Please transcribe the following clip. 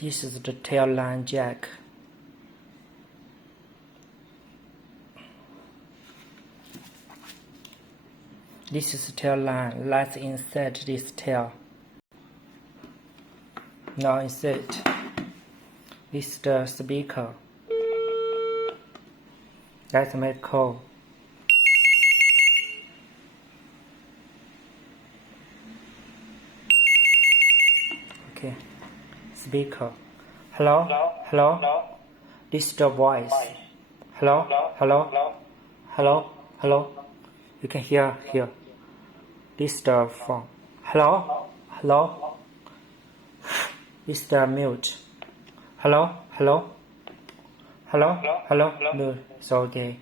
This is the tail line jack. This is the tail line. Let's insert this tail. Now insert. This is the speaker. Let's make call. Okay. Speaker. Hello? Hello? This is the voice. Hello? Hello? Hello? Hello? You can hear here. This is the phone. Hello? Hello? This is the mute. Hello? Hello? Hello? Hello? No, it's okay.